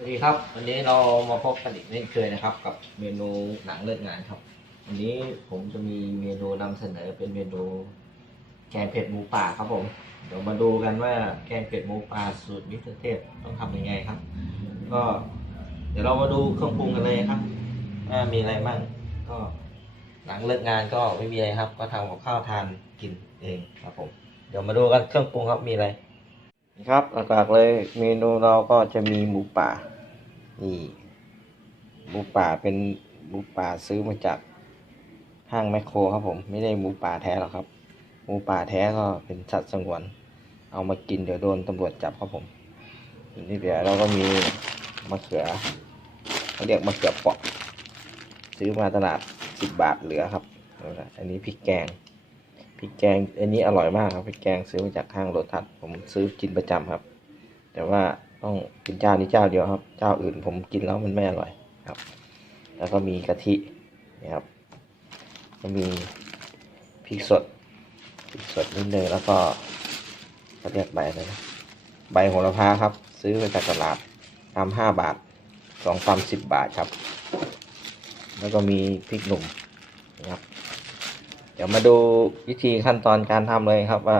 สวัสดีครับวันนี้เรามาพบกันอีกเช่นเคยนะครับกับเมนูหนังเลิกงานครับวันนี้ผมจะมีเมนูนำเสนอเป็นเมนูแกงเผ็ดหมูป่าครับผมเดี๋ยวมาดูกันว่าแกงเผ็ดหมูป่าสูตรมิสเตอร์เทพต้องทำยังไงครับก็เดี๋ยวเรามาดูเครื่องปรุงกันเลยครับว่ามีอะไรบ้างก็หลังเลิกงานก็ไม่มีอะไรครับก็ทำกับข้าวทานกินเองครับผมเดี๋ยวมาดูกันเครื่องปรุงครับมีอะไรครับหลักๆเลยเมนูเราก็จะมีหมูป่า นี่หมูป่าเป็นหมูป่าซื้อมาจากห้างแมคโครครับผมไม่ได้หมูป่าแท้หรอกครับหมูป่าแท้ก็เป็นสัตว์สงวนเอามากินเดี๋ยวโดนตำรวจจับครับผมนี่เดี๋ยวเราก็มีมะเขือเขาเรียกมะเขือเปราะซื้อมาตลาด10 บาทเหลือครับอันนี้พริกแกงอันนี้อร่อยมากครับพริกแกงซื้อมาจากห้างโลตัสผมซื้อกินประจำครับแต่ว่าต้องกินเจ้านี้เจ้าเดียวครับเจ้าอื่นผมกินแล้วมันไม่อร่อยครับแล้วก็มีกะทินะครับก็มีพริกสดนิดนึงแล้วก็เขาเรียกใบอะไรนะใบโหระพาครับซื้อมาจากตลาดตาม5 บาท2ตาม10 บาทครับแล้วก็มีพริกหนุ่มนะครับเดี๋ยวมาดูวิธีขั้นตอนการทำเลยครับว่า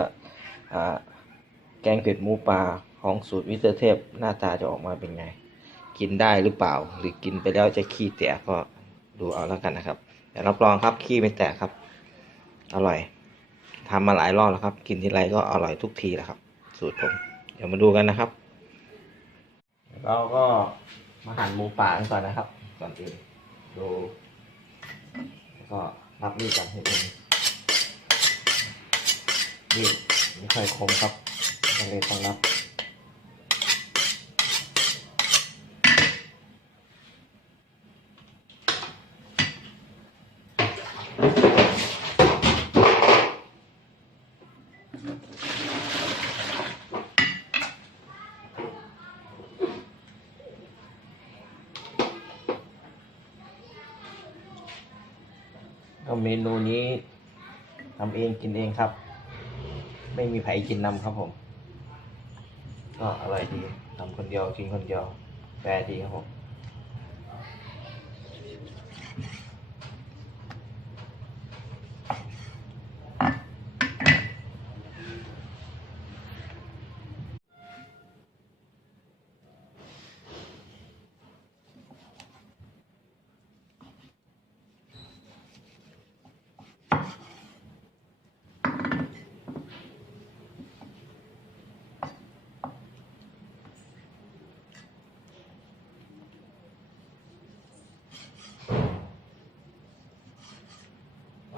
แกงเผ็ดหมูป่าของสูตรมิสเตอร์เทพหน้าตาจะออกมาเป็นไงกินได้หรือเปล่าหรือกินไปแล้วจะขี้แตกก็ดูเอาแล้วกันนะครับแต่รับรองครับขี้ไม่แตกครับอร่อยทำมาหลายรอบแล้วครับกินทีไรก็อร่อยทุกทีแหละครับสูตรผมเดี๋ยวมาดูกันนะครับเราก็มาหั่นหมูป่ากันก่อนนะครับก่อนอื่นดูแล้วก็รับมีดก่อนให้เป็นมีดไม่ค่อยคมครับก็เลยต้องรับก็เมนูนี้ทำเองกินเองครับไม่มีไผกินนำครับผมก็อร่อยดีทำคนเดียวกินคนเดียวแฟร์ดีครับผม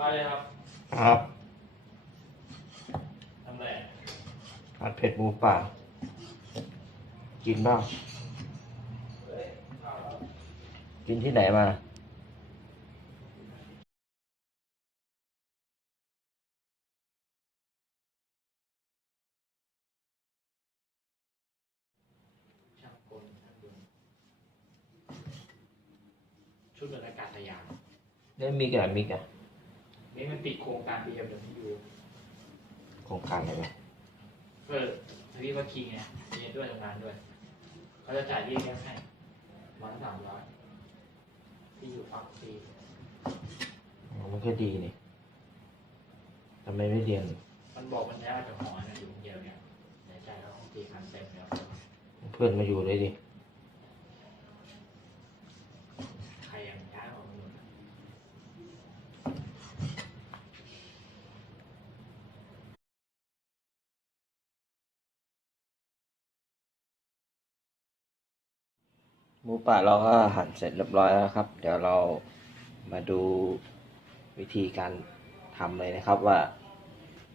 ว่าเลยครับครับทำอะไรผัดเผ็ดหมูป่ากินบ้างกินที่ไหนมาช่างกลช่างดุลชุดเดินอากาศยานได้มิกอะมิกอะนี่มันติดโครงการ BMW โครงการอะไรไหมเพื่อทวีวัคคีไงเรียนด้วยทำงานด้วยเขาจะจ่ายเบี้ยแค่ให้วันละ300ที่อยู่พักฟรีมันก็ดีนี่ทำไมไม่เรียนมันบอกมันย้ายมาจากหอนะอยู่คนเดียวเนี่ยแต่จ่ายแล้ว4,000เต็มแล้วเพื่อนมาอยู่เลยดิใครยังย้ายออกมาอยู่หมูป่าเราก็หั่นเสร็จเรียบร้อยแล้วครับเดี๋ยวเรามาดูวิธีการทำเลยนะครับว่า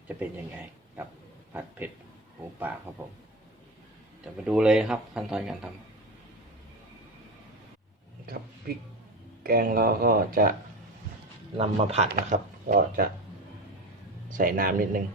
จะเป็นยังไงกับผัดเผ็ดหมูป่าครับผมจะมาดูเลยครับขั้นตอนการทำครับพริกแกงเราก็จะนำมาผัดนะครับก็จะใส่น้ำนิดนึง